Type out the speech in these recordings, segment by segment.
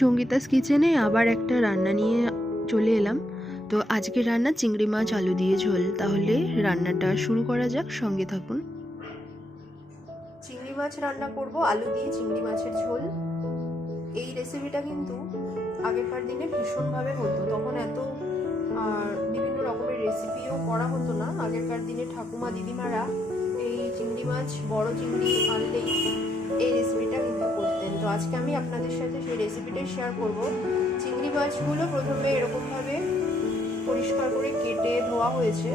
সঙ্গীতাস কিচেনে আবার একটা রান্না নিয়ে চলে এলাম। তো আজকের রান্না চিংড়ি মাছ, আলু দিয়ে ঝোল। তাহলে রান্নাটা শুরু করা যাক, সঙ্গে থাকুন। চিংড়ি মাছ রান্না করব, আলু দিয়ে চিংড়ি মাছের ঝোল। এই রেসিপিটা কিন্তু আগেকার দিনে ভীষণভাবে হতো। তখন এত বিভিন্ন রকমের রেসিপিও করা হতো না। আগেকার দিনে ঠাকুমা, দিদিমারা চিংড়ি মাছ, বড় চিংড়ি আনলেই এই রেসিপিটা কিন্তু করতেন। তো আজকে আমি আপনাদের সাথে সেই রেসিপিটাই শেয়ার করব। চিংড়ি মাছগুলো প্রথমে এরকমভাবে পরিষ্কার করে কেটে ধোয়া হয়েছে।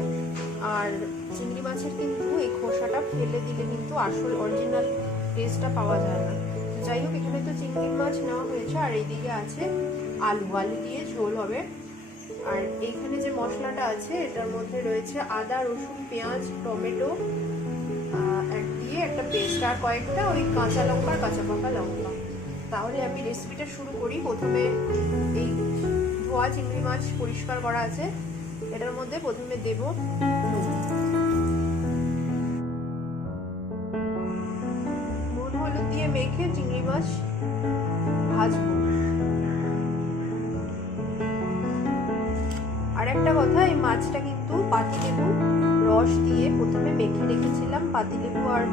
আর চিংড়ি মাছের কিন্তু এই খোসাটা ফেলে দিলে কিন্তু আসল অরিজিনাল টেস্টটা পাওয়া যায় না। যাই হোক, এখানে তো চিংড়ি মাছ নেওয়া হয়েছে, আর এইদিকে আছে আলু। আলু দিয়ে ঝোল হবে। আর এইখানে যে মশলাটা আছে, এটার মধ্যে রয়েছে আদা, রসুন, পেঁয়াজ, টমেটো পেস্ট আর কয়েকটা ওই কাঁচা লঙ্কা কাঁচা পাকা লঙ্কা। তাহলে আমি রেসিপিটা শুরু করি। প্রথমে এই ধোয়া চিংড়ি মাছ পরিষ্কার করা আছে। এটার মধ্যে প্রথমে দেব নুন, হলুদ দিয়ে মেখে চিংড়ি মাছ ভাজবো। আর একটা কথা, এই মাছটা কিন্তু পাতিলেবু রস দিয়ে প্রথমে মেখে রেখেছিলাম, পাতিলেবু আর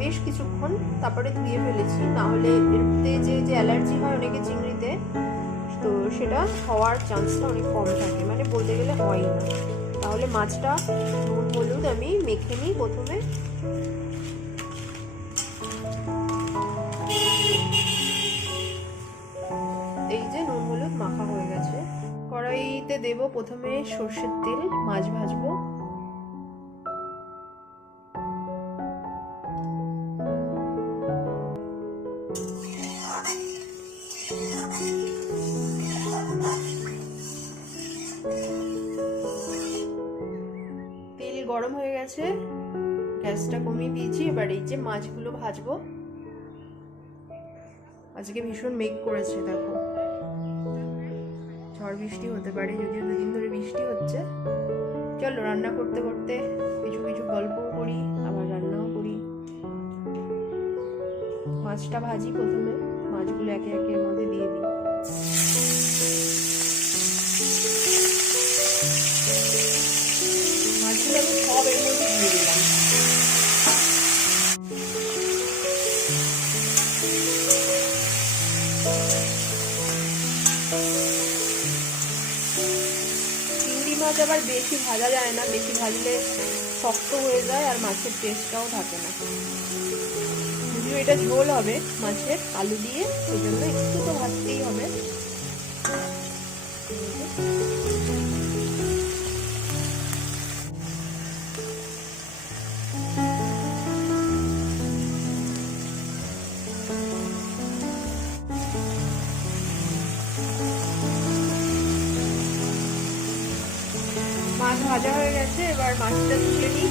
বেশ কিছুক্ষণ তারপরে ধুয়ে ফেলেছি না হলে এরতে যে যে অ্যালার্জি হয় অনেকে চিংড়িতে, তো সেটা হওয়ার চান্সটা অনেক কম থাকে মানে বলতে গেলে হয় না। তাহলে মাছটা নুন, হলুদ আমি মেখে নিই প্রথমে। এই যে নুন, হলুদ মাখা হয়ে গেছে। কড়াইতে দেব প্রথমে সর্ষের তেল, মাছ ভাজবো। তেল গরম হয়ে গেছে, গ্যাসটা কমিয়ে দিয়েছি, এবার এই যে মাছগুলো ভাজবো। আজকে ভীষণ মেঘ করেছে, দেখো। ঝড় বৃষ্টি হতে পারে, যদিও দুদিন ধরে বৃষ্টি হচ্ছে। চলো রান্না করতে করতে কিছু কিছু গল্পও করি, আবার রান্নাও করি। মাছটা ভাজি প্রথমে, মাছগুলো একে একে এর মধ্যে দিয়ে দিই। আবার বেশি ভাজা যায় না, বেশি ভাজলে শক্ত হয়ে যায় আর মাছের টেস্টটাও থাকে না। যদিও এটা ঝোল হবে মাছের আলু দিয়ে সেই জন্য একটু তো ভাজতেই হবে। মাছ ভাজা হয়ে গেছে, এবার মাছটা তুলে নিই।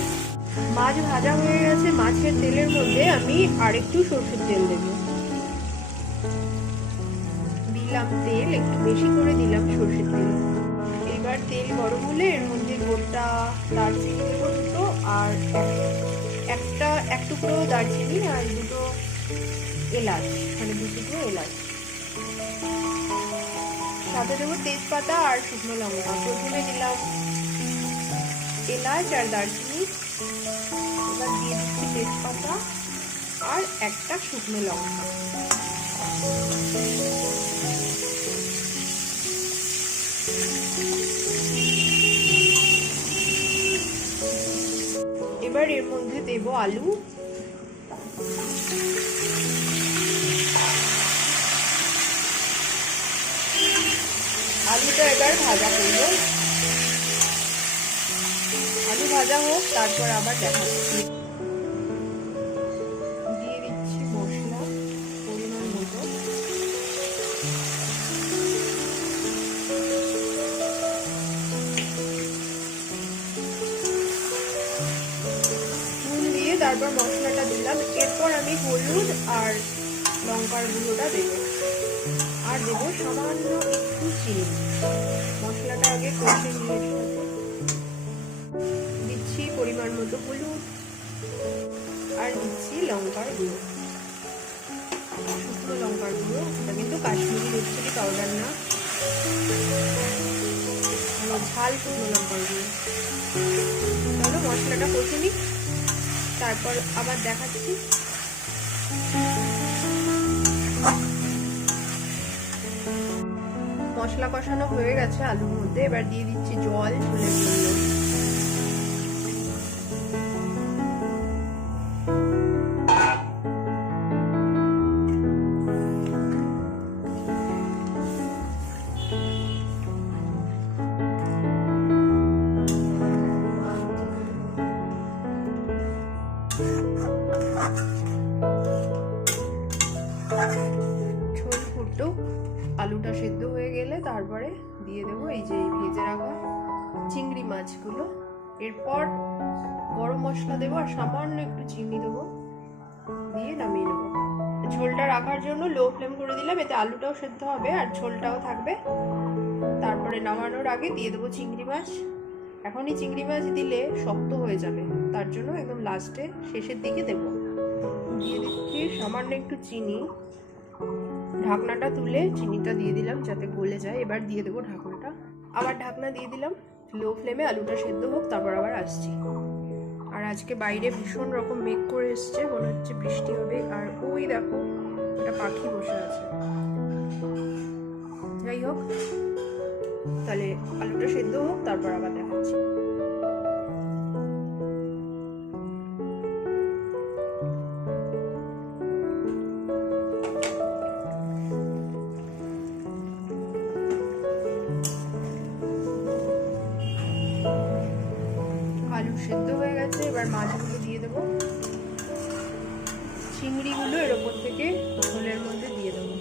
মাছ ভাজা হয়ে গেছে, মাছের তেলের মধ্যে আমি আরেকটু সর্ষের তেল দেব। দিলাম তেল, একটু বেশি করে দিলাম সর্ষের তেল। এবার তেল গরম হলে এর মধ্যে গোটা দারচিনি দেবো দুটো আর একটা, এক টুকরো দারচিনি আর দুটো এলাচ মানে দু টুকরো এলাচ। সাথে দেবো তেজপাতা আর শুকনো লঙ্কা। প্রথমে দিলাম এলাচ আর দারচিনি। এবার দিয়ে দিচ্ছি তেজপাতা আর একটা শুকনো লঙ্কা। এবার এর মধ্যে দেব আলু। আলুটা এবার ভাজা করব আলু ভাজা হোক, তারপর আবার দেখা দিয়ে মশলা, পরিমাণ দিয়ে তারপর মশলাটা দিলাম। এরপর আমি হলুদ আর লঙ্কার গুঁড়োটা দেবো। আর দেবো সামান্য একটু চিনি। মশলাটা আগে কষে নিয়ে মতো হলুদ আর দিচ্ছি লঙ্কার গুঁড়ো। শুকনো লঙ্কার গুঁড়ো এটা কিন্তু কাশ্মীরি চিলি পাউডার না। ঝাল শুকনো লঙ্কার গুঁড়ো। চলো মশলাটা কষে নিই, তারপর আবার দেখাচ্ছি। মশলা কষানো হয়ে গেছে আলুর মধ্যে, এবার দিয়ে দিচ্ছি জল, ঝোলের জন্য। ঝোল ফুটুক আলুটা সেদ্ধ হয়ে গেলে তারপরে দিয়ে দেবো এই যে ভেজে রাখা চিংড়ি মাছগুলো। এরপর গরম মশলা দেবো আর সামান্য একটু চিনি দেবো। দিয়ে নামিয়ে নেব। ঝোলটা রাখার জন্য লো ফ্লেম করে দিলাম, এতে আলুটাও সেদ্ধ হবে আর ঝোলটাও থাকবে। তারপরে নামানোর আগে দিয়ে দেবো চিংড়ি মাছ। এখনই চিংড়ি মাছ দিলে শক্ত হয়ে যাবে। তার জন্য একদম লাস্টে শেষের দিকে দেবো। দিয়ে দিচ্ছি সামান্য একটু চিনি। ঢাকনাটা তুলে চিনিটা দিয়ে দিলাম যাতে গলে যায়। এবার দিয়ে দেবো ঢাকনাটা। আবার ঢাকনা দিয়ে দিলাম। লো ফ্লেমে আলুটা সেদ্ধ হোক, তারপর আবার আসছি। আর আজকে বাইরে ভীষণ রকম মেঘ করে এসছে, মনে হচ্ছে বৃষ্টি হবে। আর ওই দেখো, একটা পাখি বসে আছে। যাই হোক, তাহলে আলুটা সেদ্ধ হোক, তারপর আবার দেখাচ্ছি। এবার মাছগুলো দিয়ে দেবো। চিংড়িগুলো এর ওপর থেকে ঝোলের মধ্যে দিয়ে দেবো।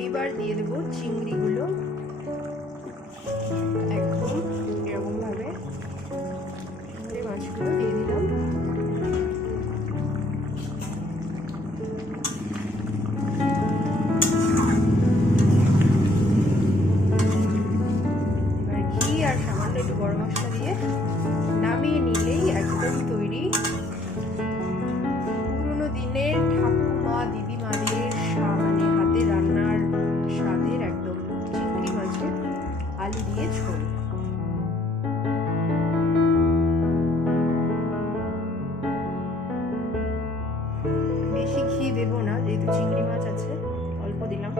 এইবার দিয়ে দেবো চিংড়িগুলো। একদম এরকমভাবে মাছগুলো দিয়ে দিলাম। ঝোল বেশি ঘি দেবো না, যেহেতু চিংড়ি মাছ আছে, অল্প দিলাম।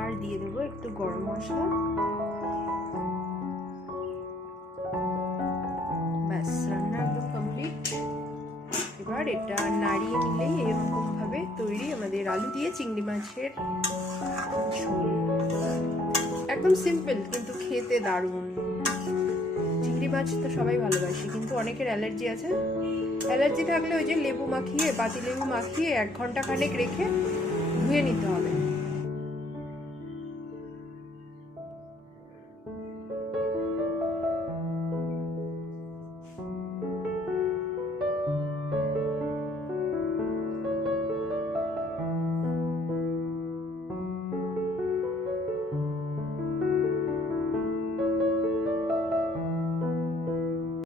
আর দিয়ে দেবো একটু গরম মশলা। ব্যাস, রান্না এবার এটা নাড়িয়ে নিলেই এরকম ভাবে তৈরি আমাদের আলু দিয়ে চিংড়ি মাছের ঝোল। একদম সিম্পল কিন্তু খেতে দারুণ। চিংড়ি মাছ তো সবাই ভালোবাসি, কিন্তু অনেকের অ্যালার্জি আছে। অ্যালার্জি থাকলে ওই যে লেবু মাখিয়ে পাতি লেবু মাখিয়ে এক ঘণ্টা খানেক রেখে ধুয়ে নিতে হবে।